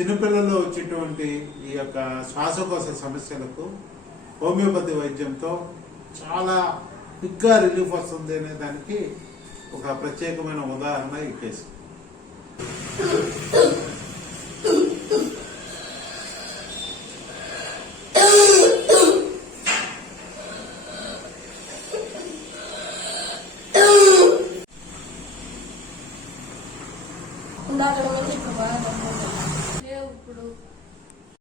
చిన్నపిల్లల్లో వచ్చేటువంటి ఈ యొక్క శ్వాసకోశ సమస్యలకు హోమియోపతి వైద్యంతో చాలా క్విక్గా రిలీఫ్ వస్తుంది అనే దానికి ఒక ప్రత్యేకమైన ఉదాహరణ ఈ కేసు. ఇప్పుడు